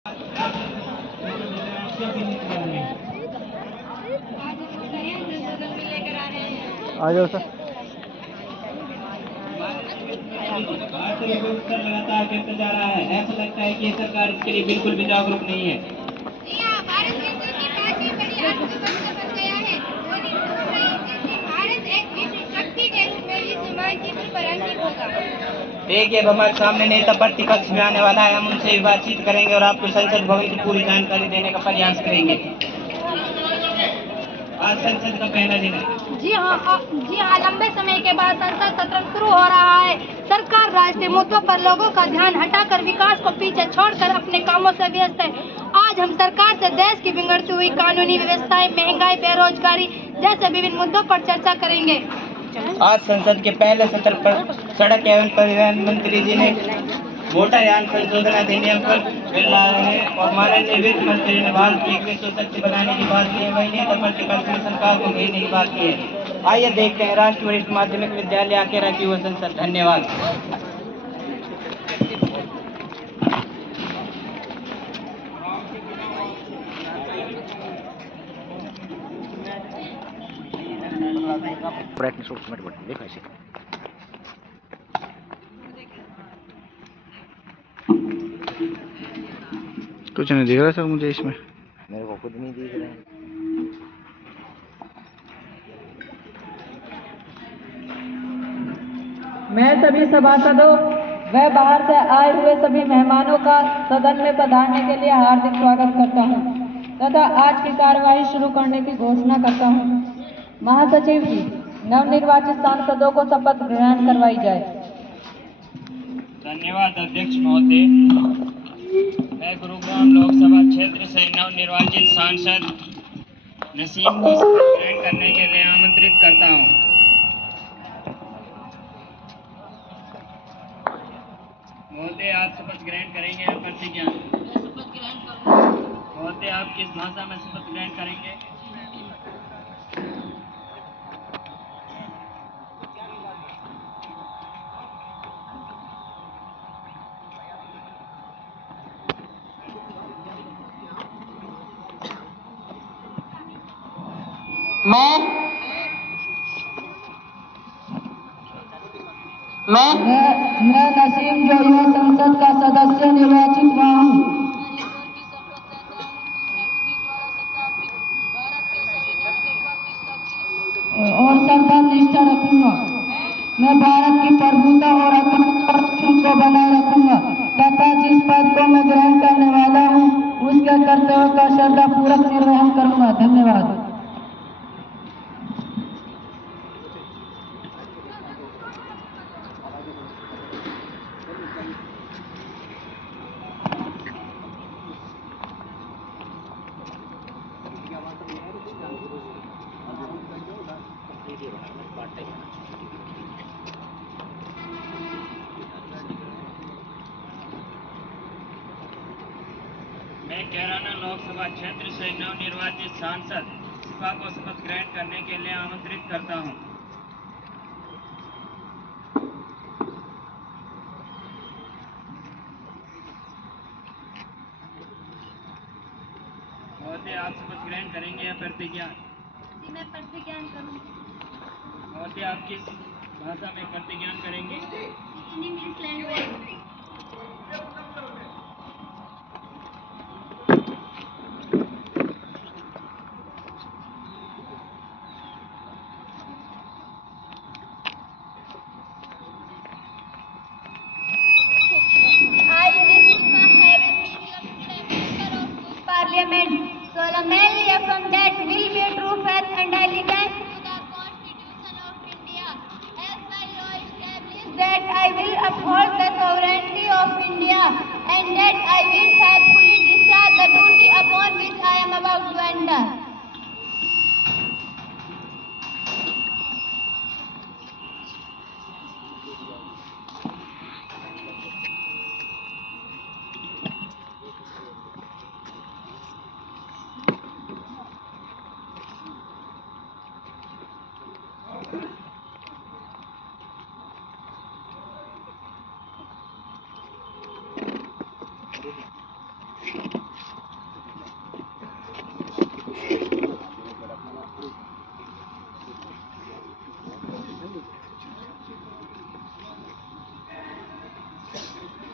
आ जाओ सर। भारतीय उत्तर लगातार गिरता जा रहा है। ऐसा लगता है कि ये सरकार इसके लिए बिल्कुल भी जागरूक नहीं है। भारत विश्व की पांचवी बड़ी अर्थव्यवस्था बन गया है और भारत एक विश्व शक्ति देश में विश्व मानचित्र पर अंकित होगा। देखिए, हमारे सामने नेता प्रतिपक्ष में आने वाला है। हम उनसे भी बातचीत करेंगे और आपको संसद भवन की पूरी जानकारी देने का प्रयास करेंगे। आज संसद का पहला दिन है। जी हाँ, लंबे समय के बाद संसद सत्र शुरू हो रहा है। सरकार राष्ट्रीय मुद्दों पर लोगों का ध्यान हटाकर विकास को पीछे छोड़कर अपने कामों से व्यस्त है। आज हम सरकार से देश की बिगड़ती हुई कानूनी व्यवस्थाएं, महंगाई, बेरोजगारी जैसे विभिन्न मुद्दों पर चर्चा करेंगे। आज संसद के पहले सत्र पर सड़क एवं परिवहन मंत्री जी ने मोटरयान संशोधन अधिनियम पर बिल लाया है और माननीय वित्त मंत्री ने भारत को एक विश्व शक्ति बनाने की बात की है। वही नेता प्रतिपक्ष ने सरकार को घेरने की बात की है। आइए देखते हैं राष्ट्रीय वरिष्ठ माध्यमिक विद्यालय आकेरा की युवा संसद। धन्यवाद। ब्राइटनेस ऑटोमेटिक बटन देखो ऐसे। कुछ नहीं दिख रहा सर मुझे इसमें। मेरे को खुद नहीं दिख रहा है। मैं सभी सभासदों व बाहर से आए हुए सभी मेहमानों का सदन में पधारने के लिए हार्दिक स्वागत करता हूं तथा आज की कार्यवाही शुरू करने की घोषणा करता हूं। महासचिव जी, नवनिर्वाचित सांसदों को शपथ ग्रहण करवाई जाए। धन्यवाद अध्यक्ष महोदय। मैं गुरुग्राम लोकसभा क्षेत्र से नवनिर्वाचित सांसद नसीम को शपथ ग्रहण करने के लिए आमंत्रित करता हूं। महोदय, आप शपथ ग्रहण करेंगे या प्रतिज्ञा? महोदय, आप किस भाषा में शपथ ग्रहण करेंगे? मैं नसीम जो युवा संसद का सदस्य निर्वाचित हुआ हूँ और संविधान निष्ठा रखूंगा। मैं भारत की प्रभुता और अखंडता को बनाए रखूंगा तथा जिस पद को मैं ग्रहण करने वाला हूँ उसके कर्तव्यों का श्रद्धापूर्वक निर्वहन करूंगा। धन्यवाद। मैं कैराना लोकसभा क्षेत्र से नवनिर्वाचित सांसद शिवा को शपथ ग्रहण करने के लिए आमंत्रित करता हूं। महोदय, आप शपथ ग्रहण करेंगे या प्रतिज्ञा? जी, मैं प्रतिज्ञा करूंगी। महोदय, आप किस भाषा में प्रतिज्ञा करेंगे? In English language. I, Nasiba, having been elected a member of this parliament, solemnly affirm that will be true faith and allegiance to the Constitution of India, as by law established, that I will uphold the sovereignty of India, and that I will faithfully discharge the duty upon which I am about to enter.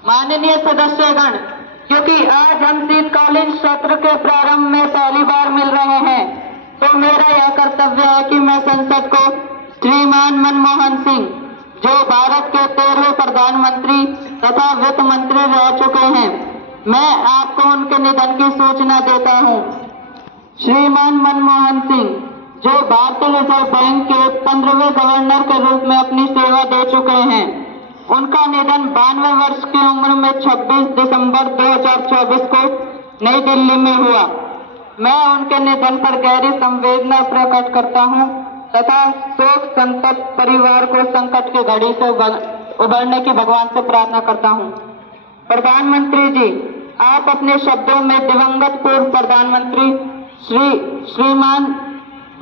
माननीय सदस्यगण, क्योंकि आज हम शीतकालीन सत्र के प्रारंभ में पहली बार मिल रहे हैं, तो मेरा यह कर्तव्य है कि मैं संसद को श्रीमान मनमोहन सिंह, जो भारत के 13वें प्रधानमंत्री तथा वित्त मंत्री रह चुके हैं, मैं आपको उनके निधन की सूचना देता हूं। श्रीमान मनमोहन सिंह, जो भारतीय रिजर्व बैंक के 15वें गवर्नर के रूप में अपनी सेवा दे चुके हैं, उनका निधन 92 वर्ष की उम्र में 26 दिसंबर 2024 को नई दिल्ली में हुआ। मैं उनके निधन पर गहरी संवेदना प्रकट करता हूं तथा शोक संतप्त परिवार को संकट की घड़ी से उबरने की भगवान से प्रार्थना करता हूं। प्रधानमंत्री जी, आप अपने शब्दों में दिवंगत पूर्व प्रधानमंत्री श्रीमान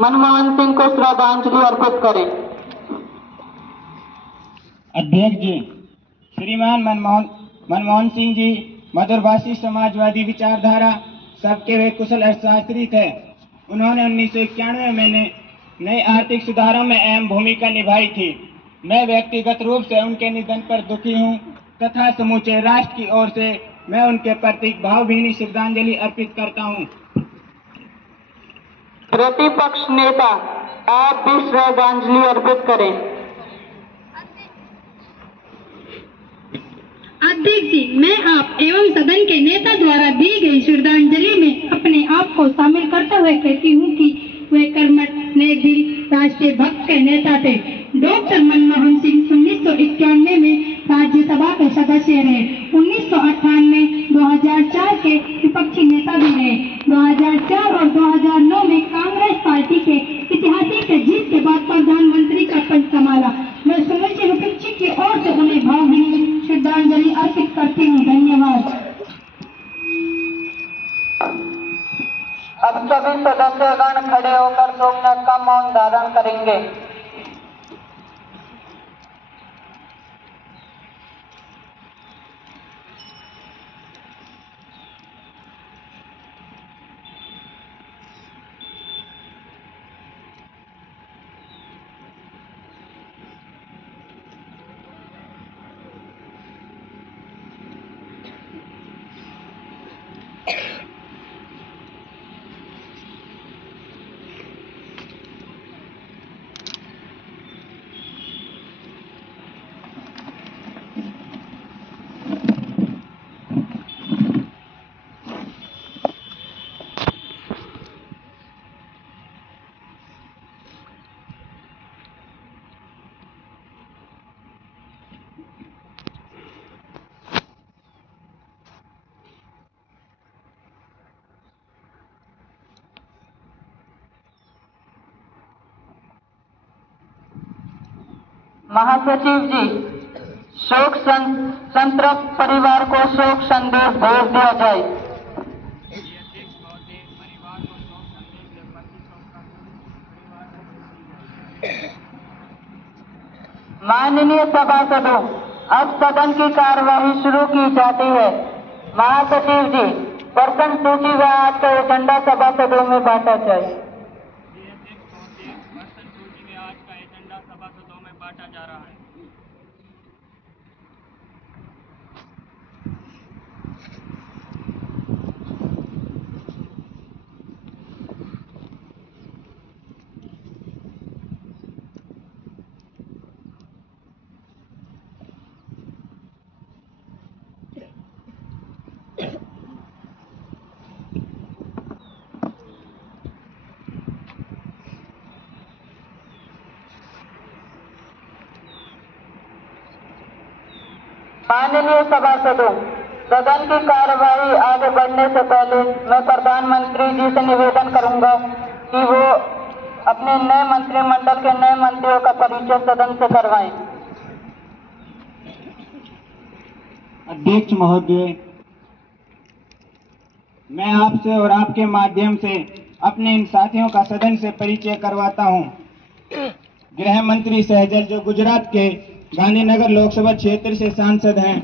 मनमोहन सिंह को श्रद्धांजलि अर्पित करें। अध्यक्ष जी, श्रीमान मनमोहन सिंह जी मधुरभाषी समाजवादी विचारधारा, सबके वे कुशल अर्थशास्त्री थे। उन्होंने 1991 में नए आर्थिक सुधारों में अहम भूमिका निभाई थी। मैं व्यक्तिगत रूप से उनके निधन पर दुखी हूं तथा समूचे राष्ट्र की ओर से मैं उनके प्रति भावभीनी श्रद्धांजलि अर्पित करता हूं। प्रतिपक्ष नेता, आप भी श्रद्धांजलि अर्पित करें। अध्यक्ष जी, मैं आप एवं सदन के नेता द्वारा दी गई श्रद्धांजलि में अपने आप को शामिल करते हुए कहती हूँ कि वे कर्मठ, नेकदिल, राष्ट्रीय भक्त के नेता थे। डॉक्टर मनमोहन सिंह 1991 में राज्यसभा के सदस्य रहे। 1998 2004 के विपक्षी नेता भी रहे। 2004 और 2009 में कांग्रेस पार्टी के ऐतिहासिक जीत के बाद प्रधानमंत्री का पद संभाला। मैं समूचे विपक्ष की ओर से उन्हें भावभीनी श्रद्धांजलि अर्पित करती हूँ। धन्यवाद। अब सभी सदस्यगण खड़े होकर 2 मिनट का मौन धारण करेंगे। महासचिव जी, शोक संतप्त परिवार को शोक संदेश भेज दिया जाए। माननीय सभासदों, अब सदन की कार्यवाही शुरू की जाती है। महासचिव जी, पर्सन सूची व आज का एजेंडा सभासदों में बांटा जाए। बांटा जा रहा है। माननीय सभासदों, सदन की कार्यवाही आगे बढ़ने से पहले मैं प्रधानमंत्री जी से निवेदन करूंगा कि वो अपने नए मंत्रिमंडल के नए मंत्रियों का परिचय सदन से करवाएं। अध्यक्ष महोदय, मैं आपसे और आपके माध्यम से अपने इन साथियों का सदन से परिचय करवाता हूं। गृह मंत्री सहजल, जो गुजरात के गांधीनगर लोकसभा क्षेत्र से सांसद हैं।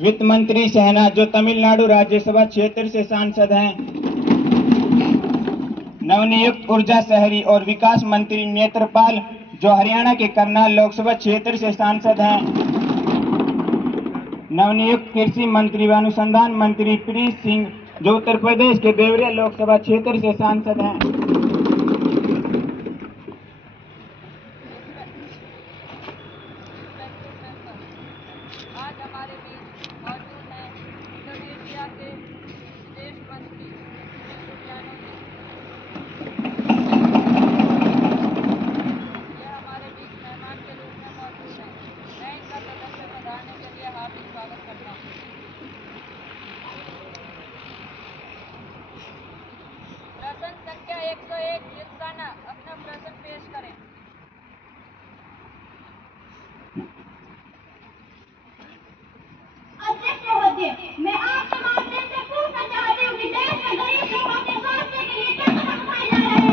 वित्त मंत्री शहनाज जो तमिलनाडु राज्यसभा क्षेत्र से सांसद हैं। नवनियुक्त ऊर्जा शहरी और विकास मंत्री नेत्रपाल जो हरियाणा के करनाल लोकसभा क्षेत्र से सांसद हैं। नवनियुक्त कृषि मंत्री व अनुसंधान मंत्री प्रीत सिंह जो उत्तर प्रदेश के देवरिया लोकसभा क्षेत्र से सांसद हैं। आज हमारे बीच मौजूद हैं इंडोनेशिया के विदेश मंत्री ये हमारे बीच मेहमान के रूप में मौजूद हैं। मैं इनका सदन में पधारने के लिए हार्दिक स्वागत करता हूँ। प्रश्न संख्या 101 जिल्साना अपना प्रश्न पेश करें। अध्यक्ष महोदय, मैं आपके माध्यम से पूछना चाहती हूँ कि देश में गरीब लोगों के स्वास्थ्य के लिए क्या कदम उठाए जा रहे हैं?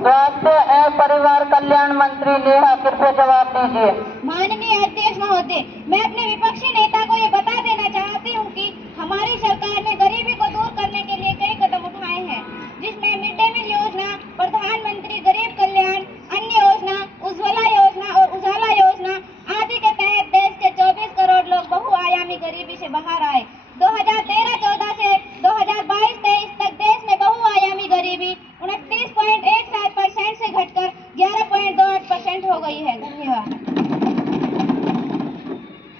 स्वास्थ्य एवं परिवार कल्याण मंत्री नेहा कृपया जवाब दीजिए। माननीय अध्यक्ष महोदय, मैं अपने विपक्षी नेता को ये बता देना चाहती हूँ कि हमारी सरकार ने गरीबी को दूर करने के लिए कई कदम उठाए हैं, जिसमें मिड डे मील योजना, प्रधानमंत्री गरीब कल्याण, अन्य योजना, उज्ज्वला योजना और उजाला योजना आदि के तहत देश के 24 करोड़ लोग बहुआयामी गरीबी से बाहर आए। 2013-14 से 2022-23 तक देश में बहुआयामी गरीबी 29.17% से घटकर 11.28% हो गई है। धन्यवाद।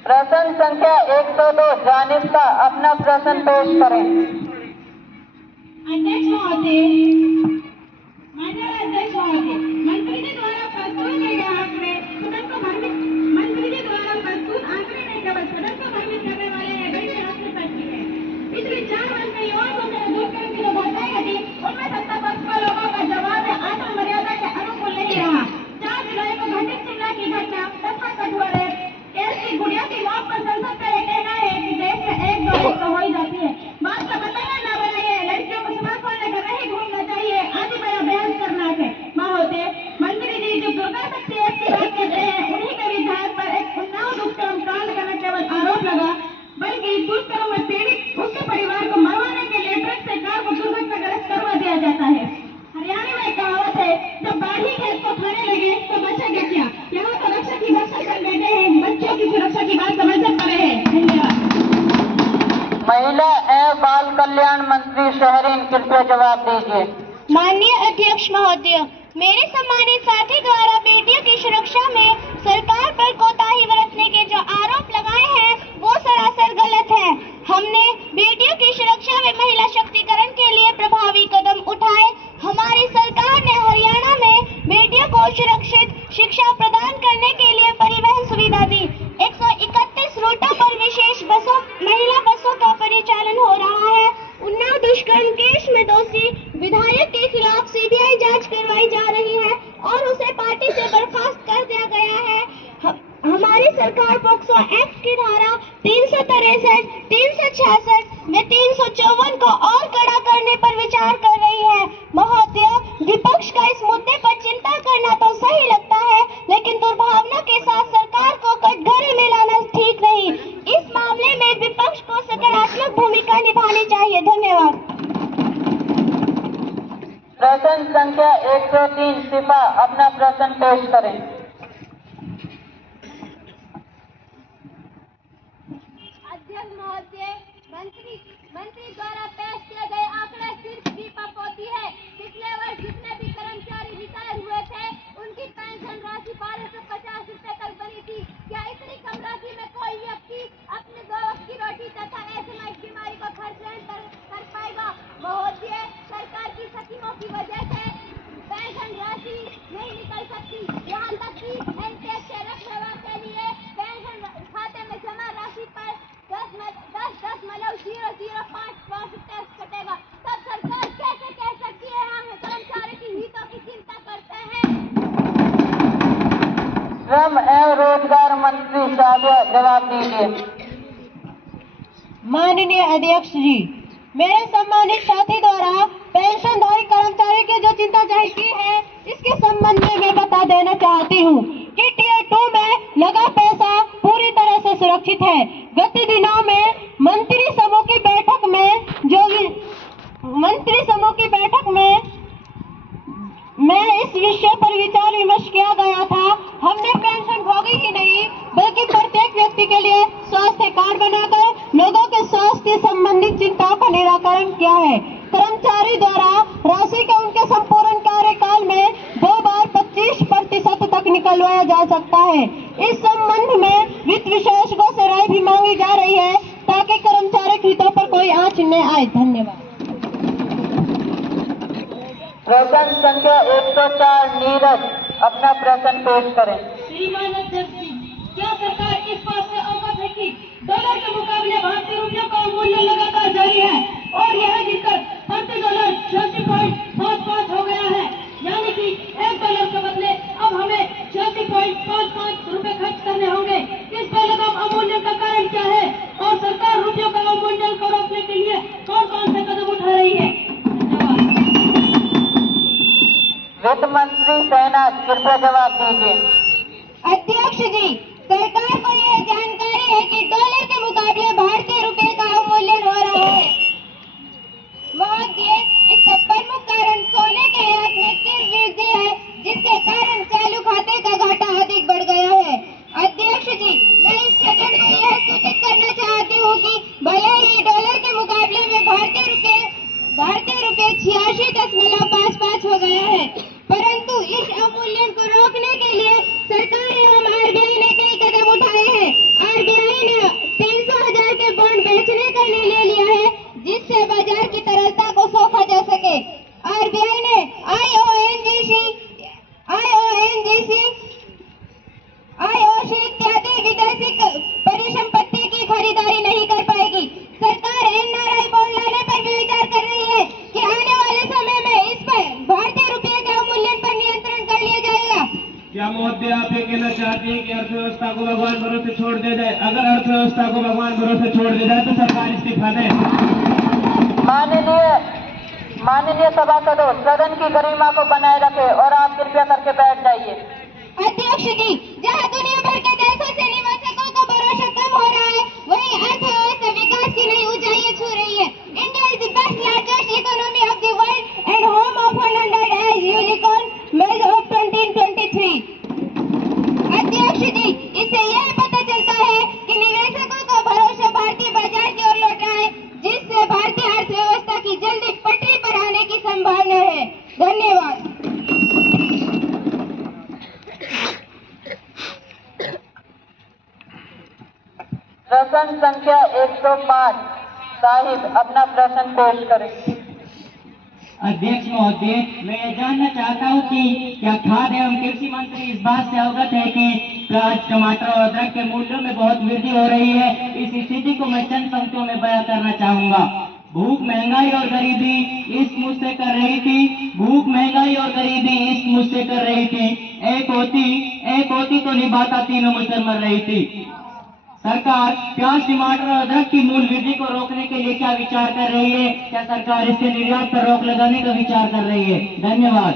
प्रश्न संख्या 102 जानिस्ता अपना प्रश्न पेश करें। अध्यक्ष महोदय, माननीय अध्यक्ष महोदय, मंत्री जी द्वारा प्रस्तुत किए गए आंकड़े सदन को भ्रमित नहीं केवल सदन को भ्रमित करने वाले हैं, बल्कि राष्ट्र तक की है। पिछले 4 वर्ष में युवाओं में रोजगार की जो घटनाएं घटी, उनमें 70% लोगों का जवाब है आत्म मर्यादा के अनुकूल नहीं रहा। 4 जुलाई को घटित शिमला की घटना तथा कठुआ रेप केस की गुड़िया की मौत पर संसद का यह कहना है कि देश में 1-2 तो हो ही जाती है। बात का बताया ना बनाइए, लड़कियों को स्मार्टफोन लेकर नहीं घूमना चाहिए, आदि पर अभ्यास करना है। महोदय, मंत्री जी जो दुर्गा शक्ति एक्ट की बात करते हैं, उन्हीं के विधायक पर एक उन्नाव दुष्कर्म कांड का न केवल आरोप लगा, बल्कि दुष्कर्म में पीड़ित उसके परिवार को मरवाने के लिए ट्रक से कार को दुर्घटनाग्रस्त करवा दिया जाता है। हरियाणा में एक कहावत है, जब बाढ़ी खेत को खाने लगे तो बचेगा क्या? यहाँ तो रक्षा की रक्षा कर बैठे हैं, बच्चों की सुरक्षा की बात समझ पड़े हैं। धन्यवाद। महिला एवं बाल कल्याण मंत्री शहरीन कृपया जवाब दीजिए। माननीय अध्यक्ष महोदय, मेरे सम्मानित साथी द्वारा बेटियों की सुरक्षा में सरकार पर कोताही बरतने के जो आरोप लगाए हैं, वो सरासर गलत है। हमने बेटियों की सुरक्षा में महिला शक्तिकरण के लिए प्रभावी कदम उठाए। हमारी सरकार ने हरियाणा में बेटियों को सुरक्षित शिक्षा प्रदान करने के लिए परिवहन सुविधा दी। 131 रूटों पर विशेष बसों, महिला बसों का परिचालन हो रहा है। उन्नाव दुष्कर्म केस में दोषी विधायक के खिलाफ सीबीआई जांच करवाई जा रही है और उसे पार्टी से बर्खास्त कर दिया गया है। हमारी सरकार पॉक्सो एक्ट की धारा 363, 366 में 354 को और कड़ा करने पर विचार कर रही है। महोदय, विपक्ष का इस मुद्दे पर चिंता करना तो सही लगता है, लेकिन दुर्भावना के साथ सरकार को कटघरे में लाना ठीक नहीं। इस मामले में विपक्ष को सकारात्मक भूमिका निभानी चाहिए। धन्यवाद। प्रश्न संख्या 103 शिफा अपना प्रश्न पेश करें। अध्यक्ष महोदय, मंत्री द्वारा पेश किए गए आंकड़े सिर्फ दीपक होती है। पिछले वर्ष जितने भी कर्मचारी रिटायर हुए थे, उनकी पेंशन राशि 1250 रुपए तक बनी थी। क्या इतनी कम राशि में कोई व्यक्ति अपने 2 वक्त की रोटी तथा एसएमआई बीमारी को खर्च कर पाएगा? महोदय, सरकार की स्कीमों की वजह से पेंशन राशि नहीं निकल सकती। यहाँ तक कि एनपीएस के रखरखाव के लिए पेंशन खाते में जमा राशि पर 10.005% टैक्स कटेगा। तब सरकार कैसे कह सकती है हम कर्मचारी की हितों की चिंता करते हैं? श्रम एवं रोजगार मंत्री शादिया जवाब दीजिए। माननीय अध्यक्ष जी, मेरे सम्मानित साथी द्वारा पेंशनधारी कर्मचारी की जो चिंता जाहिर की है, इसके संबंध में मैं बता देना चाहती हूँ कि टीयर 2 में लगा पैसा पूरी तरह से सुरक्षित है। गत दिनों में मंत्री समूह की बैठक में इस विषय पर विचार विमर्श किया गया था। हमने पेंशन भोगी ही नहीं बल्कि प्रत्येक व्यक्ति के लिए स्वास्थ्य कार्ड बनाकर लोगों के स्वास्थ्य संबंधित चिंताओं का निराकरण किया है। कर्मचारी द्वारा राशि के उनके संपूर्ण कार्यकाल में 2 बार 25% तक निकलवाया जा सकता है। इस संबंध में वित्त विशेषज्ञों से राय भी मांगी जा रही है ताकि कर्मचारी हितों पर कोई आंच न आए। धन्यवाद। प्रश्न संख्या 104 नीरज अपना प्रश्न पेश करें। श्रीमान अध्यक्ष जी, क्या सरकार इस बात से अवगत है कि डॉलर के मुकाबले भारतीय रुपये का मूल्य लगातार जारी है और यह गिरकर प्रति डॉलर 86.55 हो गया है, यानी कि $1 के बदले अब हमें 86.55 रुपए खर्च करने होंगे। इस बेलगाम अवमूल्यन का कारण क्या है और सरकार रुपयों का अवमूल्यन को रोकने के लिए कौन कौन से कदम उठा रही है? वित्त मंत्री शहनाज कृपया जवाब दीजिए। अध्यक्ष जी, सरकार को यह जानकारी है कि डॉलर के मुकाबले भारतीय रुपए का अवमूल्यन हो रहा है। महोदय, इसका प्रमुख कारण सोने के आयात में तीव्र वृद्धि है, जिसके कारण चालू खाते का घाटा अधिक बढ़ गया है। अध्यक्ष जी, मैं इस सदन को यह सूचित करना चाहती हूँ कि भले ही डॉलर के मुकाबले में भारतीय रुपए 86.55 हो गया है, परंतु इस अवमूल्यन को रोकने के लिए सरकार एवं आरबीआई ने कई कदम उठाए हैं। आरबीआई ने 300,000 के बॉन्ड बेचने का निर्णय लिया है, जिससे बाजार की तरलता को सोखा जा सके। आरबीआई ने IOC इत्यादि विदेशी परिसंपत्ति की खरीदारी नहीं कर पाएगी। सरकार NRI बॉन्ड लाने पर भी विचार कर रही है कि आने वाले समय में इस पर भारतीय रुपये के अवमूल्यन पर नियंत्रण कर लिया जाएगा। क्या महोदय आप ये कहना चाहते हैं कि अर्थव्यवस्था को भगवान भरोसे छोड़ दिया जाए? अगर अर्थव्यवस्था को भगवान भरोसे छोड़ दिया जाए तो सरकार इस्तीफा दे। माननीय सभासदों, सदन की गरिमा को बनाए रखें और आप कृपया करके बैठ जाइए। अध्यक्ष जी, जहां दुनिया भर के देशों से निवेशकों का भरोसा कम हो रहा है, वहीं अर्थव्यवस्था विकास की नई ऊंचाइयां छू रही है। India is the best largest economy of the world and home of 100 as unicorn maze of 2023। अध्यक्ष जी, इससे यह पता चलता है कि निवेशकों का भरोसा भारतीय बाजार की ओर लौटा है, जिससे भारतीय अर्थव्यवस्था की जल्दी पटरी पर आने की संभावना है। धन्यवाद। प्रश्न संख्या 105 साहिब अपना प्रश्न पेश करें। अध्यक्ष महोदय, मैं ये जानना चाहता हूँ कि क्या खाद्य एवं कृषि मंत्री इस बात से अवगत है कि प्याज, टमाटर और अदरक के मूल्यों में बहुत वृद्धि हो रही है? इस स्थिति को मैं चंद पंक्तियों में बयां करना चाहूंगा। भूख, महंगाई और गरीबी इस मुझसे कर रही थी। भूख, महंगाई और गरीबी इस मुझसे कर रही थी। एक होती तो निभाता तीनों मुझसे मर रही थी। सरकार प्याज, टमाटर और अदरक की मूल्य वृद्धि को रोकने के लिए क्या विचार कर रही है? क्या सरकार इसके निर्यात पर रोक लगाने का विचार कर रही है? धन्यवाद।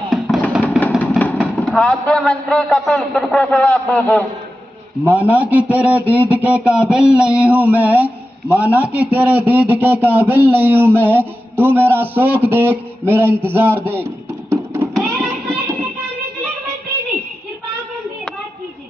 खाद्य मंत्री कपिल कृपया जवाब दीजिए। माना कि तेरे दीद के काबिल नहीं हूँ मैं, माना कि तेरे दीद के काबिल नहीं हूँ मैं, तू मेरा शौक देख, मेरा इंतजार देख।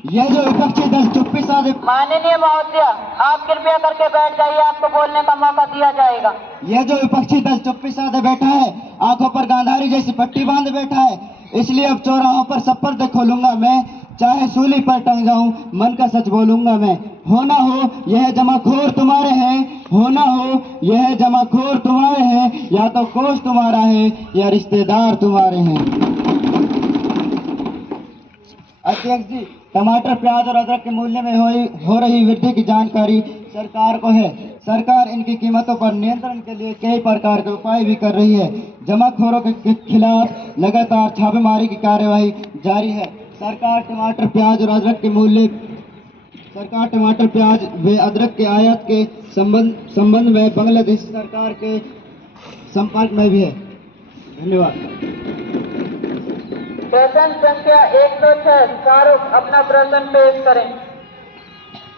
ये जो विपक्षी दल चुप्पी साधे। माननीय महोदय, आप कृपया करके बैठ जाइए, आपको बोलने का मौका दिया जाएगा। ये जो विपक्षी दल चुप्पी साधे बैठा है, आंखों पर गांधारी जैसी पट्टी बांध बैठा है, इसलिए अब चौराहों पर शपथ खोलूंगा मैं, चाहे सूली पर टंग जाऊं, मन का सच बोलूंगा मैं। होना हो यह जमाखोर तुम्हारे हैं, होना हो यह जमाखोर तुम्हारे हैं, या तो कोष तुम्हारा है या रिश्तेदार तुम्हारे हैं। अध्यक्ष जी, टमाटर, प्याज और अदरक के मूल्य में हो रही वृद्धि की जानकारी सरकार को है। सरकार इनकी कीमतों पर नियंत्रण के लिए कई प्रकार के उपाय भी कर रही है। जमाखोरों के खिलाफ लगातार छापेमारी की कार्यवाही जारी है। सरकार टमाटर, प्याज व अदरक के आयात के संबंध में बांग्लादेश सरकार के संपर्क में भी है। धन्यवाद। प्रश्न संख्या 106 शाहरुख अपना प्रश्न पेश करें।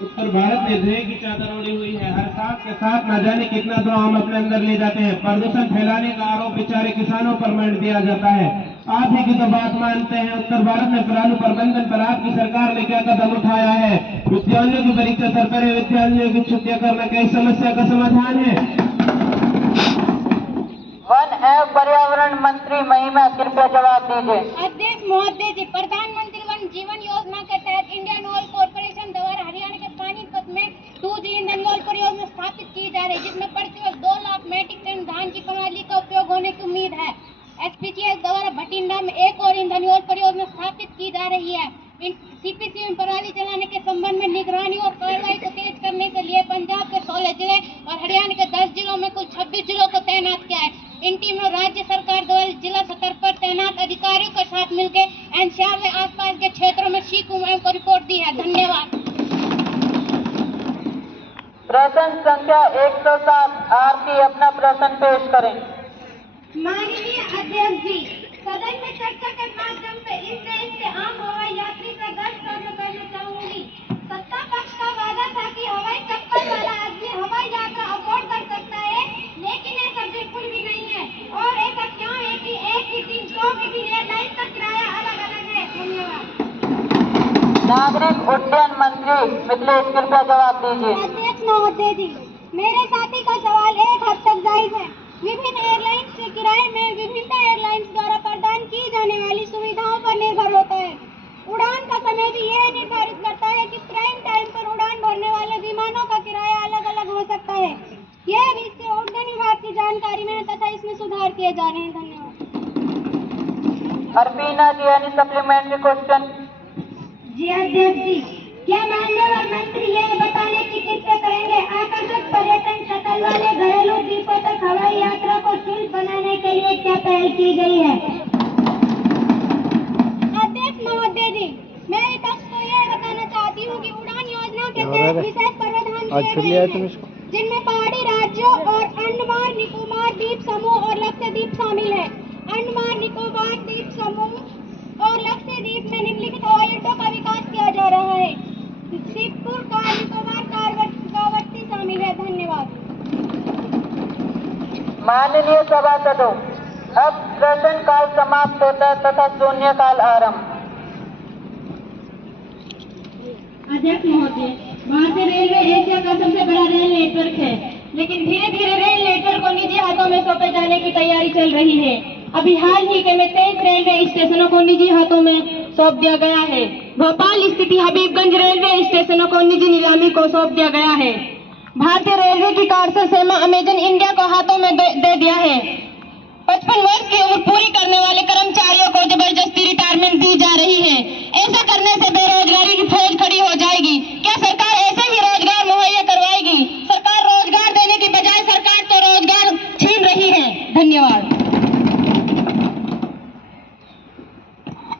उत्तर भारत में धुएं की चादर ओढ़ी हुई है। हर सांस के साथ न जाने कितना धुआं हम अपने अंदर ले जाते हैं। प्रदूषण फैलाने का आरोप बेचारे किसानों पर मंड दिया जाता है। आप ही की तो बात मानते हैं। उत्तर भारत में परालू प्रबंधन पर आपकी सरकार ने क्या कदम उठाया है? विद्यालयों की परीक्षा सरकारी विद्यालयों की छुट्टियां करना क्या इस समस्या का समाधान है? वन एवं पर्यावरण मंत्री महिमा कृपया जवाब दीजिए। अध्यक्ष महोदय जी, प्रधानमंत्री वन जीवन योजना के तहत इंडियन ऑयल कॉर्पोरेशन द्वारा हरियाणा के पानीपत में 2G ईंधन ऑयल परियोजना स्थापित की जा रही है, जिसमें प्रति वर्ष 2 लाख मेट्रिक टन धान की प्रणाली का उपयोग होने की उम्मीद है। SPCL द्वारा भटिंडा में एक और ईंधन ऑयल परियोजना स्थापित की जा रही है। CPC में प्रणाली चलाने के संबंध में निगरानी और कार्रवाई को तेज करने के लिए पंजाब के 16 जिले और हरियाणा के 10 जिलों में कुल 26 जिलों को तैनात किया है। इन टीमों राज्य सरकार द्वारा जिला स्तर पर तैनात अधिकारियों के साथ मिलकर एनसीआर में आसपास के क्षेत्रों में सीख मुहिम को रिपोर्ट दी है। धन्यवाद। प्रश्न संख्या 107 आरती अपना प्रश्न पेश करें। माननीय अध्यक्ष जी, सदन में चर्चा के माध्यम से इस देश के आम हवाई यात्री का दर्द करना चाहूंगी। सत्ता पक्ष का वादा था कि हवाई चप्पल वाला आदमी हवाई यात्रा अफोर्ड कर सकता है, लेकिन ऐसा बिल्कुल भी नहीं है। और ऐसा क्यों है कि एक ही दिन 2 विभिन्न एयरलाइन का किराया अलग अलग है? धन्यवाद। नागरिक उड्डयन मंत्री मिथिलेश कृपया जवाब दीजिए। अध्यक्ष महोदय जी, मेरे साथी का सवाल एक हद तक जायज है। विभिन्न एयरलाइंस के किराए में विभिन्न एयरलाइंस द्वारा प्रदान की जाने वाली सुविधाओं पर निर्भर होता है। उड़ान का समय भी यह निर्धारित करता है कि प्राइम टाइम पर उड़ान भरने वाले विमानों का किराया अलग अलग हो सकता है। यह भी इससे उड्डयन विभाग की जानकारी में है तथा इसमें सुधार किए जा रहे हैं। धन्यवाद। अर्पीना जी, एनी सप्लीमेंट्री क्वेश्चन? जी अध्यक्ष जी, क्या मान्यवर मंत्री यह बताने की कृपया करेंगे आकर्षक पर्यटन शटल वाले घरेलू द्वीपों तक हवाई यात्रा को शुल्क बनाने के लिए क्या पहल की गई है? अध्यक्ष महोदय जी, मैं विपक्ष को यह बताना चाहती हूँ कि उड़ान योजना के तहत विशेष प्रावधान किए गए हैं, जिनमें पहाड़ी राज्यों और अंडमान निकोबार द्वीप समूह और लक्षद्वीप शामिल है। अंडमान निकोबार द्वीप समूह और लक्षद्वीप में निम्नलिखित हवाई अड्डों का विकास किया जा रहा है। शिवपुर का निकोबार कावट्टी शामिल है। धन्यवाद। माननीय सभासदों, अब प्रश्न काल समाप्त होता है तथा शून्य काल आरंभ। अध्यक्ष महोदय, भारतीय रेलवे एशिया का सबसे बड़ा रेल नेटवर्क है, लेकिन धीरे धीरे रेल नेटवर्क को निजी हाथों में सौंपे जाने की तैयारी चल रही है। अभी हाल ही के में 23 रेलवे स्टेशनों को निजी हाथों में सौंप दिया गया है। भोपाल स्थित हबीबगंज रेलवे स्टेशनों को निजी नीलामी को सौंप दिया गया है। भारतीय रेलवे की कार से सेवा अमेजन इंडिया को हाथों में दे दिया है। 55 वर्ष की उम्र पूरी करने वाले कर्मचारियों को जबरदस्ती रिटायरमेंट दी जा रही है। ऐसा करने से बेरोजगारी की फौज खड़ी हो जाएगी। क्या सरकार ऐसे ही रोजगार मुहैया करवाएगी? सरकार रोजगार देने की बजाय सरकार तो रोजगार छीन रही है। धन्यवाद।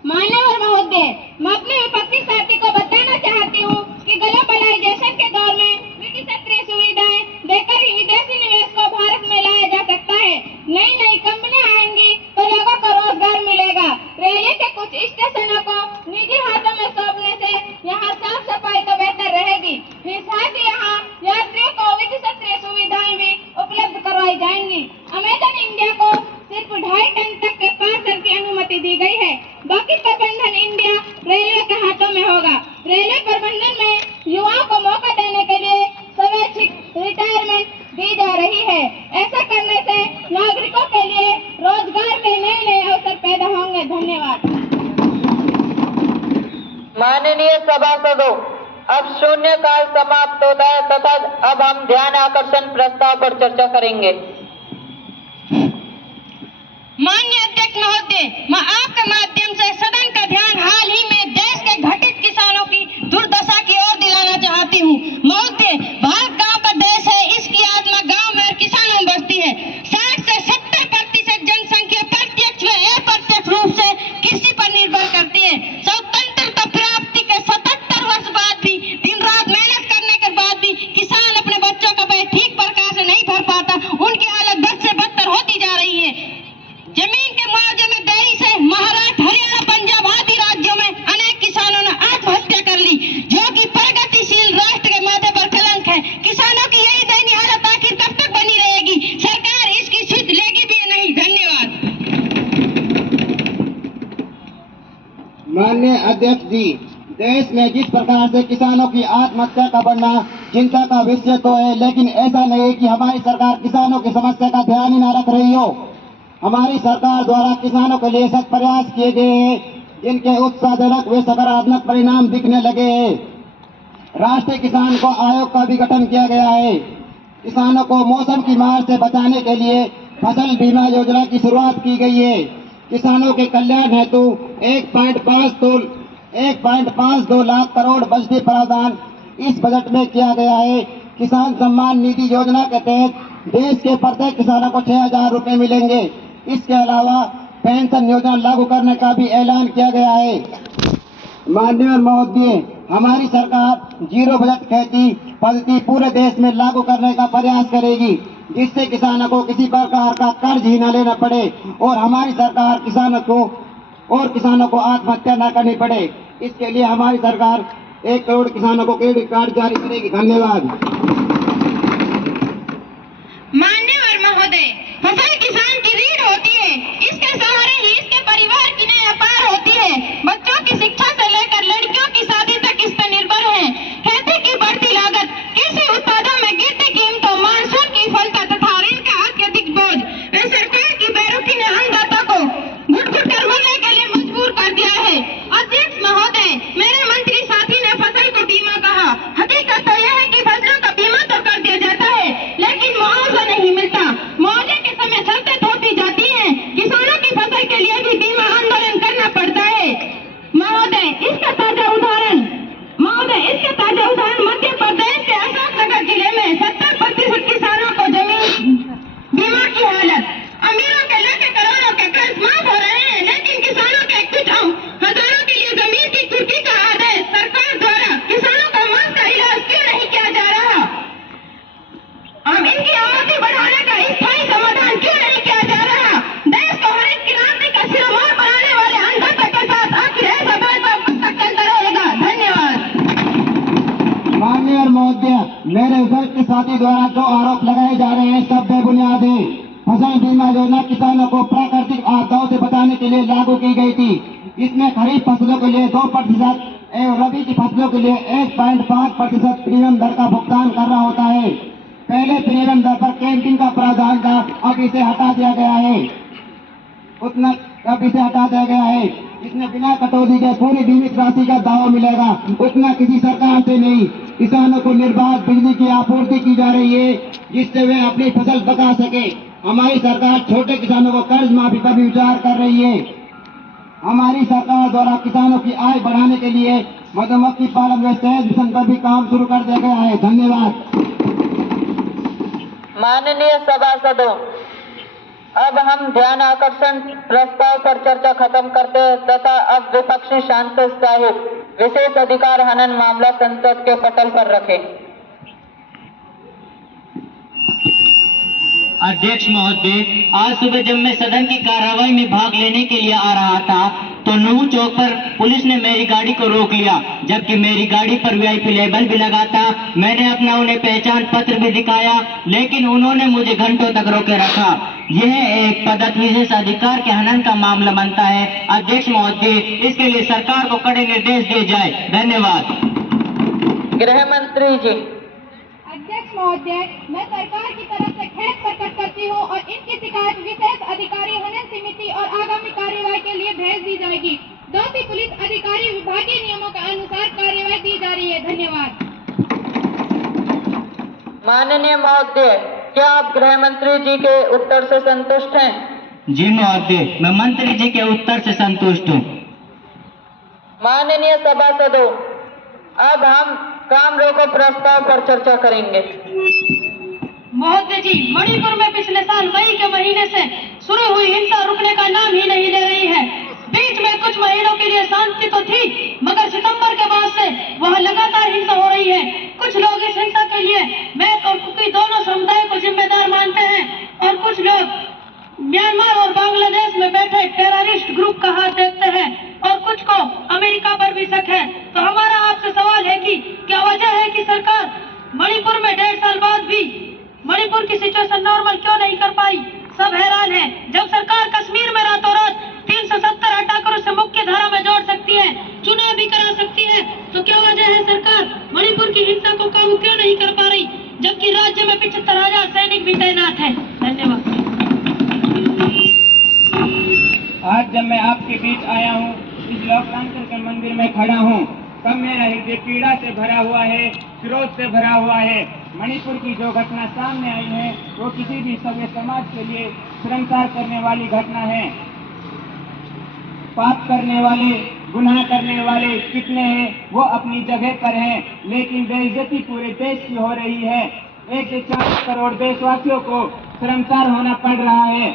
मान्यवर महोदय, मैं अपने विपक्षी साथी को बताना चाहती हूँ कि ग्लोबलाइजेशन के दौर में वित्तीय सुविधाएं देकर ही विदेशी निवेश को भारत में लाया जा सकता है। नई नई कंपनियां आएंगी तो लोगों को रोजगार मिलेगा। रेलवे के कुछ स्टेशनों को निजी हाथों में सौंपने से यहाँ साफ सफाई तो बेहतर रहेगी, साथ ही यहाँ यात्रियों को वित्तीय सुविधाएं भी उपलब्ध करवाई जाएंगी। अमेजन इंडिया को सिर्फ 2.5 टन तक के पार्सल की अनुमति दी गई है। बाकी प्रबंधन इंडिया रेलवे के हाथों में होगा। रेलवे प्रबंधन में युवाओं को मौका देने के लिए स्वैच्छिक रिटायरमेंट दी जा रही है। ऐसा करने से नागरिकों के लिए रोजगार के नए नए अवसर पैदा होंगे। धन्यवाद। माननीय सभासदों, अब शून्य काल समाप्त होता है तथा अब हम ध्यान आकर्षण प्रस्ताव पर चर्चा करेंगे। माननीय अध्यक्ष महोदय, मैं आपके माध्यम से सदन का ध्यान हाल ही में देश के घटित किसानों की दुर्दशा की ओर दिलाना चाहती हूँ। महोदय, भारत गांव का देश है, इसकी आत्मा गांव में और किसानों में बसती है। 60 से 70% जनसंख्या प्रत्यक्ष व अप्रत्यक्ष रूप से कृषि पर निर्भर करती है। स्वतंत्रता प्राप्ति के 77 वर्ष बाद भी दिन रात मेहनत करने के बाद भी किसान अपने बच्चों का पेट ठीक प्रकार से नहीं भर पाता। उनकी हालत बद से बदतर होती जा रही है। जमीन के मुआवजे में देरी से महाराष्ट्र, हरियाणा, पंजाब दयनीय हालत आखिर कब तक बनी रहेगी? सरकार इसकी सुध लेगी भी नहीं। धन्यवाद। माननीय अध्यक्ष जी, देश में जिस प्रकार से किसानों की आत्महत्या का बढ़ना चिंता का विषय तो है, लेकिन ऐसा नहीं कि हमारी सरकार किसानों की समस्या का ध्यान ही न रख रही हो। हमारी सरकार द्वारा किसानों के लिए सख्त प्रयास किए गए हैं, जिनके उत्साहजनक व सकारात्मक परिणाम दिखने लगे हैं। राष्ट्रीय किसान को आयोग का भी गठन किया गया है। किसानों को मौसम की मार से बचाने के लिए फसल बीमा योजना की शुरुआत की गई है। किसानों के कल्याण हेतु 1.52 लाख करोड़ बजटीय प्रावधान इस बजट में किया गया है। किसान सम्मान निधि योजना के तहत देश के प्रत्येक किसानों को 6,000 रुपए मिलेंगे। इसके अलावा पेंशन योजना लागू करने का भी ऐलान किया गया है। माननीय महोदय, हमारी सरकार जीरो बजट खेती पद्धति पूरे देश में लागू करने का प्रयास करेगी, जिससे किसानों को किसी प्रकार का कर्ज ही न लेना पड़े और हमारी सरकार किसानों को आत्महत्या न करनी पड़े। इसके लिए हमारी सरकार 1 करोड़ किसानों को क्रेडिट कार्ड जारी करेगी। धन्यवाद। मान्यवर महोदय, फसल किसान की रीढ़ होती है। इसके सहारे ही इसके परिवार की नई अपार होती है। बच्चों की शिक्षा से लेकर लड़कियों की शादी तक इस पर निर्भर है। खेती की बढ़ती लागत, कृषि उत्पादों में गिरती कीमतों, मानसून की विफलता तथा ऋण का अत्यधिक बोझ व सरकार की बेरुखी ने अन्नदाता को घुट-घुट कर मरने के लिए मजबूर कर दिया है। अध्यक्ष महोदय, मेरे मंत्री साथी ने फसल को बीमा कहा। हकीकत तो यह है कि फसलों का बीमा तो कर दिया जाता है, लेकिन मुआवजा नहीं मिलता। मुआवजे के समय शर्तें थोपी जाती हैं। किसानों की फसल के लिए भी बीमा आंदोलन करना पड़ता है। महोदय, इसका ताजा उदाहरण मध्य प्रदेश के अशोकनगर जिले में 70% किसानों को जमीन बीमा की हालत। अमीरों के लाखों करोड़ों के कर्ज माफ हो रहे हैं, लेकिन किसानों के कुछ हजारों के लिए जमीन की कुर्की का आदेश सरकार द्वारा किसानों का मौत का इलाज क्यों नहीं किया जा रहा? अब इनकी आमदनी बढ़ाने का स्थायी समाधान क्यों नहीं किया जा रहा? देश को हरित क्रांति का शिरोमणि बनाने वाले अन्नदाता के साथ आखिर ऐसा भेदभाव कब तक चलता रहेगा? धन्यवाद। माननीय महोदय, मेरे उपस्थित के साथी द्वारा जो आरोप लगाए जा रहे हैं सब बेबुनियाद है। फसल बीमा योजना किसानों को प्राकृतिक आपदाओं से बचाने के लिए लागू की गई थी। इसमें खरीफ फसलों के लिए 2% एवं रबी की फसलों के लिए 1.5% प्रीमियम दर का भुगतान करना होता है। पहले प्रीमियम दर पर कैंपिंग का प्रावधान था, अब इसे हटा दिया गया है। इसमें बिना कटौती के पूरी बीमित राशि का दावा मिलेगा, उतना किसी सरकार से नहीं। किसानों को निर्बाध बिजली की आपूर्ति की जा रही है, जिससे वे अपनी फसल पका सके। हमारी सरकार छोटे किसानों को कर्ज माफी पर भी विचार कर रही है। हमारी सरकार द्वारा किसानों की आय बढ़ाने के लिए मधुमक्खी पालन व शहद मिशन पर भी काम शुरू कर दिया गया है। धन्यवाद। माननीय सभासदों, अब हम ध्यान आकर्षण प्रस्ताव पर चर्चा खत्म करते हैं तथा अब विपक्षी सांसद साहिब विशेष अधिकार हनन मामला संसद के पटल पर रखें। अध्यक्ष महोदय, आज सुबह जब मैं सदन की कार्रवाई में भाग लेने के लिए आ रहा था तो नूह चौक पर पुलिस ने मेरी गाड़ी को रोक लिया, जबकि मेरी गाड़ी पर वीआईपी लेबल भी लगा था। मैंने अपना उन्हें पहचान पत्र भी दिखाया, लेकिन उन्होंने मुझे घंटों तक रोके रखा। यह एक पदक विशेष अधिकार के हनन का मामला बनता है। अध्यक्ष महोदय, इसके लिए सरकार को कड़े निर्देश दिए जाए। धन्यवाद। गृह मंत्री जी। अध्यक्ष महोदय, मैं सरकार की तरफ से खेद प्रकट करती हूँ और इनकी शिकायत विशेष अधिकारी हनन समिति और आगामी कार्यवाही के लिए भेज दी जाएगी। दोषी पुलिस अधिकारी विभागीय नियमों के अनुसार कार्यवाही दी जा रही है। धन्यवाद। माननीय महोदय, क्या आप गृह मंत्री जी के उत्तर से संतुष्ट हैं? जी महोदय, मैं मंत्री जी के उत्तर से संतुष्ट हूँ। माननीय सभासदों, अब हम काम रोको प्रस्ताव पर चर्चा करेंगे। महोदय जी, मणिपुर में पिछले साल मई के महीने से शुरू हुई हिंसा रुकने का नाम ही नहीं ले रही है। बीच में कुछ महीनों के लिए शांति तो थी, मगर सितंबर के बाद से वह लगातार हिंसा हो रही है। कुछ लोग इस हिंसा के लिए मैं और कुकी दोनों समुदाय को जिम्मेदार मानते हैं और कुछ लोग म्यांमार और बांग्लादेश में बैठे टेररिस्ट ग्रुप का हाथ देखते हैं और कुछ को अमेरिका पर भी शक है। तो हमारा आपसे सवाल है कि क्या वजह है कि सरकार मणिपुर में 1.5 साल बाद भी सिचुएशन नॉर्मल क्यों नहीं कर पाई, सब हैरान है। जब सरकार कश्मीर में रातों रात 370 हटाकर उसे मुख्य धारा में जोड़ सकती है, चुनाव भी करा सकती है, तो क्या वजह है सरकार मणिपुर की हिंसा को काबू क्यों नहीं कर पा रही, जबकि राज्य में 75,000 सैनिक भी तैनात हैं। धन्यवाद। आज जब मैं आपके बीच आया हूँ, इस लोकतंत्र के मंदिर में खड़ा हूँ, तब मेरा हृदय पीड़ा से भरा हुआ है, क्रोध से भरा हुआ है। मणिपुर की जो घटना सामने आई है वो किसी भी सभ्य समाज के लिए शर्मसार करने वाली घटना है। पाप करने वाले, गुनाह करने वाले कितने हैं वो अपनी जगह पर हैं, लेकिन बेइज्जती पूरे देश की हो रही है। 1 से 4 करोड़ देशवासियों को शर्मसार होना पड़ रहा है।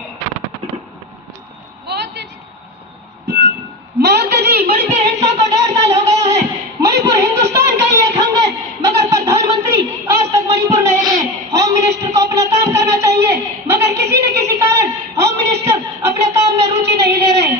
महंत जी, मणिपुर हिंसा को 1.5 साल हो गया है। मणिपुर हिंदुस्तान का ही एक अंग है, मगर प्रधानमंत्री आज तक मणिपुर नहीं गए। होम मिनिस्टर को अपना काम करना चाहिए, मगर किसी न किसी कारण होम मिनिस्टर अपने काम में रुचि नहीं ले रहे।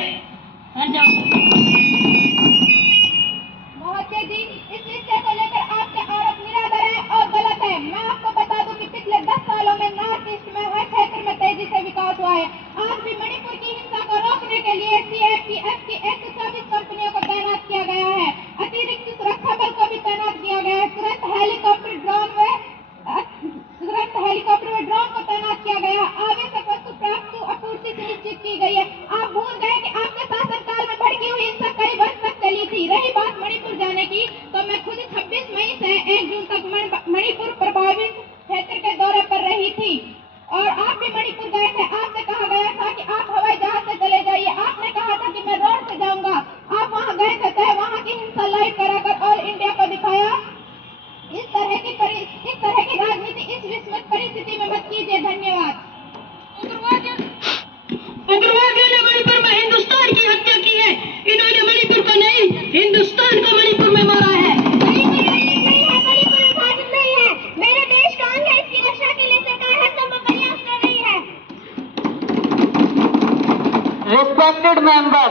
महोदय जी, इस विषय को लेकर आपके आरोप निराधार है और गलत है। मैं आपको बता दूं कि पिछले 10 सालों में नॉर्थ ईस्ट में हर क्षेत्र में तेजी से विकास हुआ है। आज भी मणिपुर की हिंसा को रोकने के लिए CRPF की 124 कंपनियों को तैनात किया गया है। अतिरिक्त सुरक्षा बल को भी तैनात किया गया है। तुरंत हेलीकॉप्टर में ड्रोन को तैनात किया गया है। आवश्यक वस्तु प्राप्ति आपूर्ति सुनिश्चित की गई है। आप भूल गए कि आपके शासनकाल में भड़की हुई हिंसा कई वर्ष तक चली थी। रही बात मणिपुर जाने की, तो मैं खुद 26 मई से 1 जून तक मणिपुर प्रभावित क्षेत्र के दौरे पर रही थी और आप भी मणिपुर गए थे। आपसे कहा गया था कि आप हवाई जहाज से चले जाइए। आपने कहा था कि मैं रोड से जाऊंगा। आप वहां गए थे, वहां की हिंसा लाइव कराकर ऑल इंडिया को दिखाया। इस तरह की राजनीति इस विस्मित परिस्थिति में मत कीजिए। धन्यवाद। उग्रवादियों ने मणिपुर में हिंदुस्तान की हत्या की है। इन्होंने मणिपुर को नहीं, हिंदुस्तान को मणिपुर में मारा है। मणिपुर विभाजित नहीं है, मेरे देश का अंग है। इसकी रक्षा के लिए सरकार हर संभव प्रयास कर रही है। रिस्पेक्टेड मेंबर,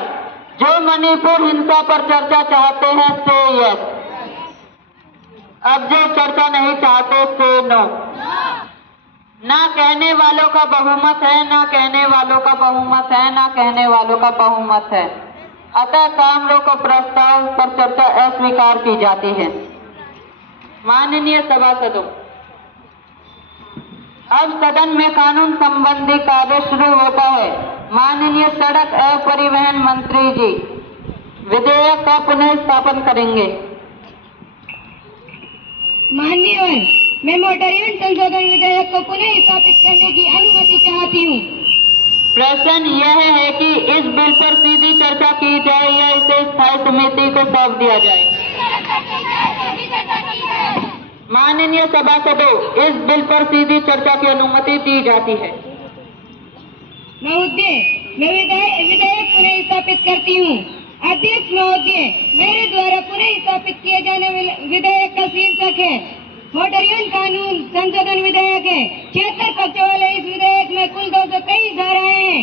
जो मणिपुर हिंसा पर चर्चा चाहते हैं से यस, अब जो चर्चा नहीं चाहते से नो। ना कहने वालों का बहुमत है, ना कहने वालों का बहुमत है, ना कहने वालों का बहुमत है। अतः काम रोक प्रस्ताव पर चर्चा अस्वीकार की जाती है। माननीय सभासदों, अब सदन में कानून संबंधी कार्य शुरू होता है। माननीय सड़क एवं परिवहन मंत्री जी विधेयक का पुनः स्थापन करेंगे। माननीय, मैं मोटरयान संशोधन विधेयक को पुनः स्थापित करने की अनुमति चाहती हूँ। प्रश्न यह है कि इस बिल पर सीधी चर्चा की जाए या इसे स्थायी समिति को सौंप दिया जाए। माननीय सभासदों, इस बिल पर सीधी चर्चा की अनुमति दी जाती है। महोदय, मैं विधेयक पुनः स्थापित करती हूँ। अध्यक्ष महोदय, मेरे द्वारा पुनः स्थापित किए जाने वाले विधेयक का शीर्षक है मोटरयान कानून संशोधन विधेयक है। 76 पक्ष वाले इस विधेयक में कुल 223 धाराएं हैं,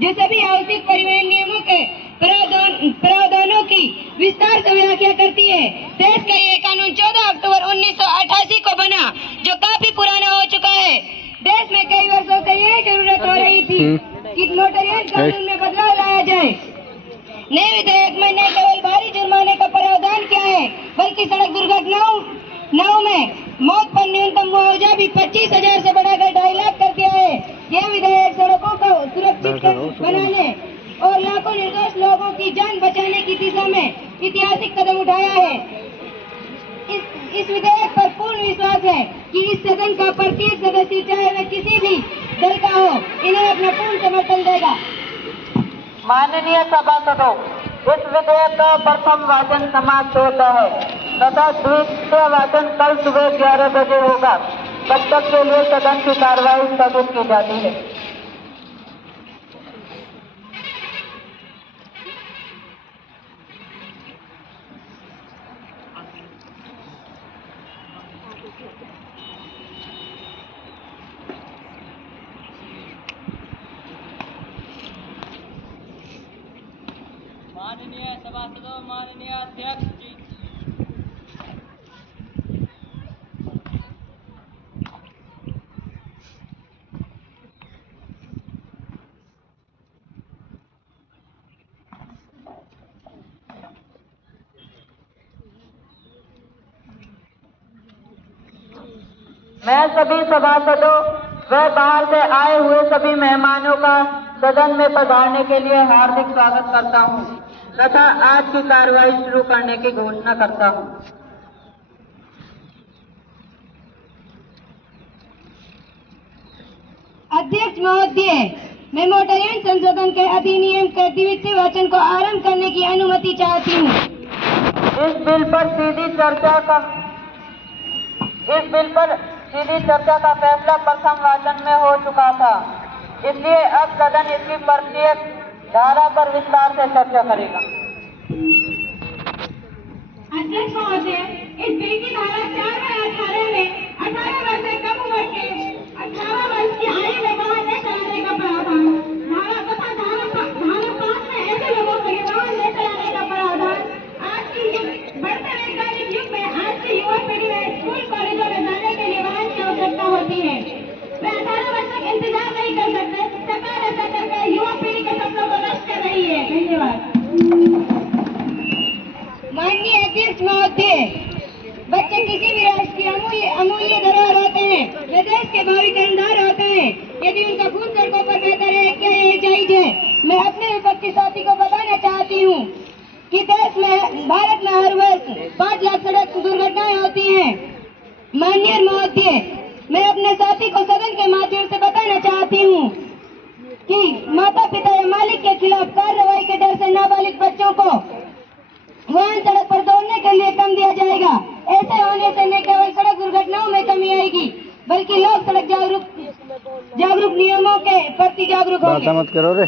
जो सभी आवश्यक परिवहन नियमों के प्रावधानों की विस्तार से व्याख्या करती है। देश का ये कानून 14 अक्टूबर 1988 को बना, जो काफी पुराना हो चुका है। देश में कई वर्षों से यह जरूरत हो रही थी कि मोटरयान कानून में बदलाव लाया जाए। नए विधेयक में न केवल भारी जुर्माने का प्रावधान किया है, बल्कि सड़क दुर्घटनाओं में मौत पर न्यूनतम मुआवजा भी 25,000 से बढ़ाकर 2.5 लाख कर दिया है। यह विधेयक सड़कों को सुरक्षित बनाने और लाखों निर्दोष लोगों की जान बचाने की दिशा में ऐतिहासिक कदम उठाया है। इस विधेयक पर पूर्ण विश्वास है कि इस सदन का प्रत्येक सदस्य, चाहे वह किसी भी दल का हो, इन्हें अपना पूर्ण समर्थन देगा। माननीय सभासदों, इस विधेयक का प्रथम वाचन समाप्त होता है तथा द्वितीय वाचन कल सुबह 11 बजे होगा। तब तक के लिए सदन की कार्यवाही स्थगित की जाती है। माननीय सभासदों, माननीय अध्यक्ष जी, मैं सभी सभासदों व बाहर से आए हुए सभी मेहमानों का सदन में पधारने के लिए हार्दिक स्वागत करता हूं तथा आज की कार्यवाही शुरू करने की घोषणा करता हूं। अध्यक्ष महोदय, मैं मोटरयान संशोधन के अधिनियम के द्वितीय वचन को आरंभ करने की अनुमति चाहती हूँ। इस बिल पर सीधी चर्चा का फैसला प्रथम वाचन में हो चुका था, इसलिए अब सदन इसकी प्रत्येक धारा पर विस्तार से चर्चा करेगा। अध्यक्ष महोदय, इस बिल की धारा 4 व 18 में 18 वर्ष से कम उम्र के 18 वर्ष की आयु में वाहन न चलाने का प्रावधान, धारा 5 में ऐसे लोगों के लिए वाहन न चलाने का प्रावधान। आज की बढ़ते वैज्ञानिक युग में आज की युवा पीढ़ी में स्कूल कॉलेजों में जाने के लिए वाहन की आवश्यकता होती है। वे 18 वर्ष तक इंतजार नहीं कर सकते। सरकार ऐसा करके युवा पीढ़ी के सपनों को नष्ट कर रही है। धन्यवाद। माननीय अध्यक्ष महोदय, बच्चे किसी भी राष्ट्र की अमूल्य धरोहर होते हैं। वे देश के भावी कर्णधार होते हैं। यदि उनका खून सड़कों पर बहता रहे, क्या यह जायज है? मैं अपने विपक्षी साथी को बताना चाहती हूँ कि भारत में हर वर्ष 5 लाख सड़क दुर्घटनाएं होती हैं। माननीय महोदय, मैं अपने साथी को सदन के माध्यम से बताना चाहती हूँ कि माता पिता या मालिक के खिलाफ कार्रवाई के डर से नाबालिग बच्चों को वाहन सड़क पर दौड़ने के लिए कम दिया जाएगा। ऐसे होने से न केवल सड़क दुर्घटनाओं में कमी आएगी, बल्कि लोग सड़क जागरूक नियमों के प्रति जागरूक होंगे। मत करो रे।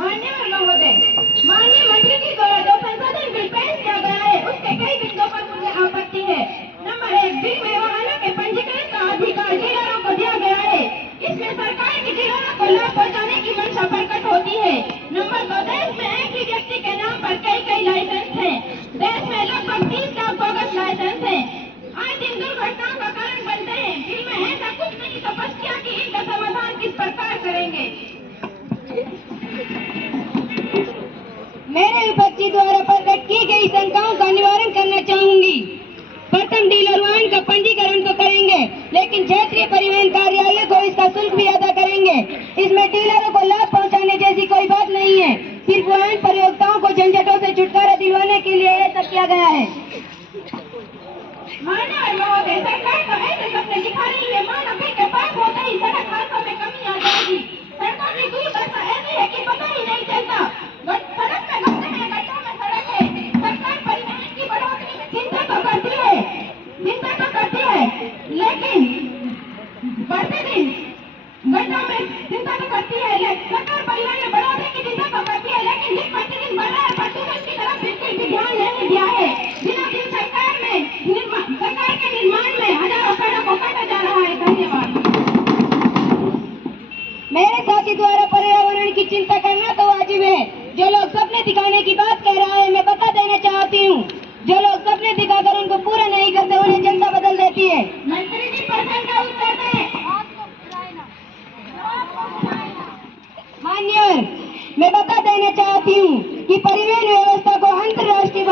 माननीय मंत्री जी द्वारा जो संशोधन बिल पेश किया गया है, उसके कई बिंदुओं पर मुझे आपत्ति है। नंबर 1, बिल में वाहनों के पंजीकरण का अधिकार डीलरों को दिया गया है। इसमें सरकार की डीलरों को लाभ पहुंचाने की मंशा प्रकट होती है। नंबर 2, देश में एक ही व्यक्ति के नाम पर कई लाइसेंस हैं। देश में लगभग 30 लाख बोगस लाइसेंस हैं। आए दिन दुर्घटनाओं का कारण बनते हैं। बिल में ऐसा कुछ नहीं तो बस किया कि इनका समाधान किस प्रकार करेंगे। मेरे विपक्षी द्वारा प्रकट की गई शंकाओं का निवारण करना चाहूंगी। प्रथम, डीलर वाहन का पंजीकरण तो करेंगे, लेकिन क्षेत्रीय परिवहन कार्यालय को इसका शुल्क भी अदा करेंगे। इसमें डीलरों को लाभ पहुंचाने जैसी कोई बात नहीं है। सिर्फ वाहन प्रयोक्ताओं को झंझटों से छुटकारा दिलवाने के लिए ऐसा किया गया है। सरकार तो ऐसे सपने दिखा रही है मानो बिल के पास होते ही सड़क हादसों में कमी आ जाएगी। सड़कों की दुर्दशा ऐसी है कि पता ही नहीं चलता। सड़क में गड्ढे हैं, गड्ढों में सड़क है। सरकार परिवहन की बढ़ोतरी में चिंता तो करती है, लेकिन बढ़ते दिन गड्ढों में चिंता तो करती है। सरकार परिवहन में बढ़ोतरी की चिंता तो करती है, लेकिन दिन प्रतिदिन बढ़ रहा है प्रदूषण की तरफ बिल्कुल भी ध्यान नहीं दिया है। दिनों दिन सरकार के निर्माण में हजारों पेड़ों को काटा जा रहा है। धन्यवाद। मेरे साथी द्वारा पर्यावरण की चिंता करना तो वाजिब है। जो लोग सपने दिखाने की बात कह रहा है, मैं बता देना चाहती हूँ, जो लोग सपने दिखाकर उनको पूरा नहीं करते, उन्हें जनता बदल देती है। मंत्री जी प्रश्न का उत्तर दें। माननीय, मैं बता देना चाहती हूँ कि परिवहन व्यवस्था को अंतर्राष्ट्रीय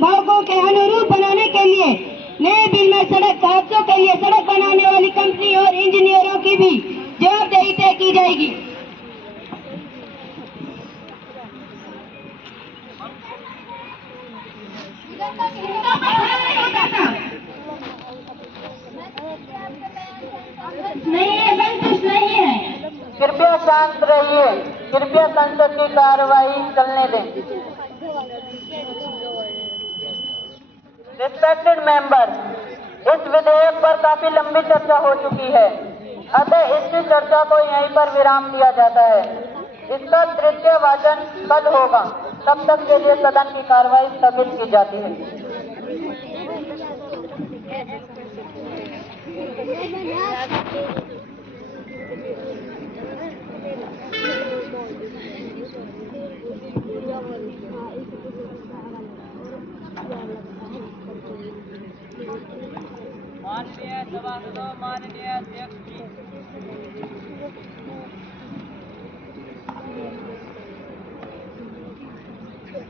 भावों के अनुरूप बनाने के लिए नए बिल में सड़क हादसों के लिए सड़क बनाने वाली कंपनी और इंजीनियरों की भी जवाबदेही तय की जाएगी। संतुष्ट नहीं है। कृपया शांत रहिए। कृपया संसद की कार्यवाही चलने दें। रिस्पेक्टेड मेंबर, इस विधेयक पर काफी लंबी चर्चा हो चुकी है, अतः इसकी चर्चा को यहीं पर विराम दिया जाता है। इसका तृतीय वाचन कल होगा। तब तक के लिए सदन की कार्यवाही स्थगित की जाती है। माननीय सभासदों, माननीय अध्यक्ष जी, मैं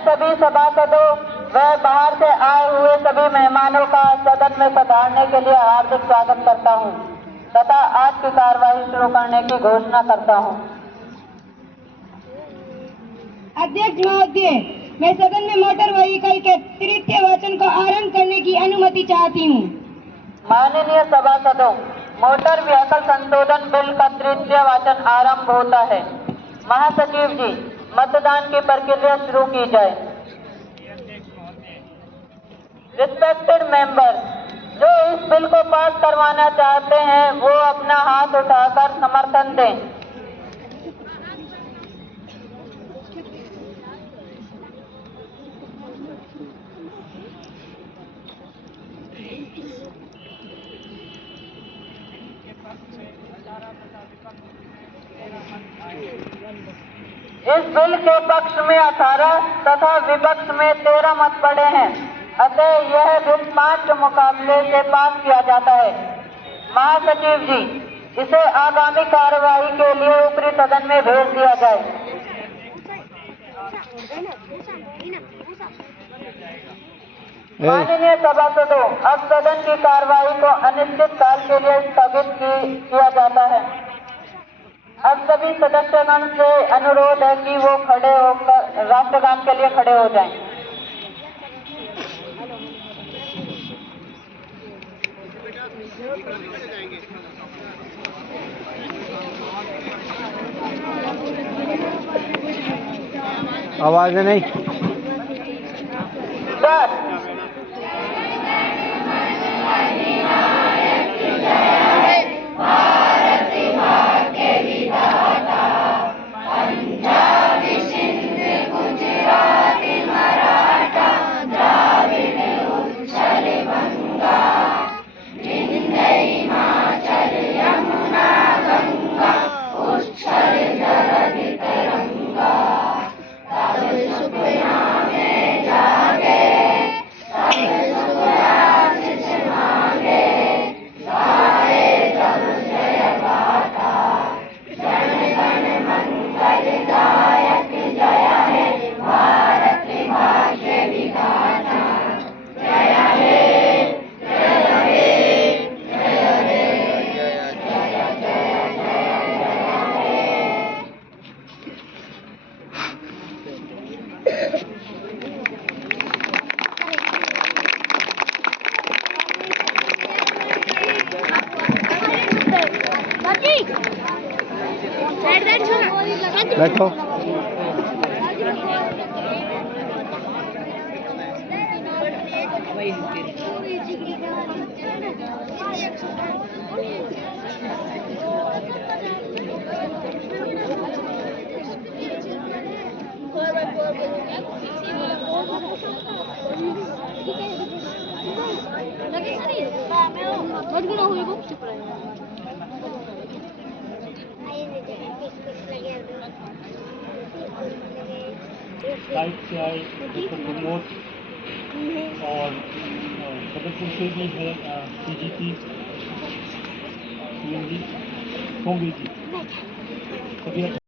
सभी सभासदों व बाहर से आए हुए सभी मेहमानों का सदन में पधारने के लिए हार्दिक स्वागत करता हूं तथा आज की कार्यवाही शुरू करने की घोषणा करता हूं। अध्यक्ष महोदय, मैं सदन में मोटर व्हीकल के तृतीय वाचन को आरंभ करने की अनुमति चाहती हूँ। माननीय सभासदों, मोटर व्हीकल संशोधन बिल का तृतीय वाचन आरंभ होता है। महासचिव जी, मतदान की प्रक्रिया शुरू की जाए। रिस्पेक्टेड मेंबर, जो इस बिल को पास करवाना चाहते हैं वो अपना हाथ उठाकर समर्थन दें। इस बिल के पक्ष में 18 तथा विपक्ष में 13 मत पड़े हैं, अतः यह बिल 5 मुकाबले से पास किया जाता है। महासचिव जी, इसे आगामी कार्यवाही के लिए ऊपरी सदन में भेज दिया जाए। माननीय सभासदों, अब सदन की कार्यवाही को अनिश्चित काल के लिए स्थगित किया जाता है। अब सभी सदस्यगण से अनुरोध है कि वो खड़े होकर राष्ट्रगान के लिए खड़े हो जाएं। आवाज नहीं। सर, बैठो। साइड से आए डॉक्टर प्रमोद और सदस्य से भी है CGP CNG होंगे जी।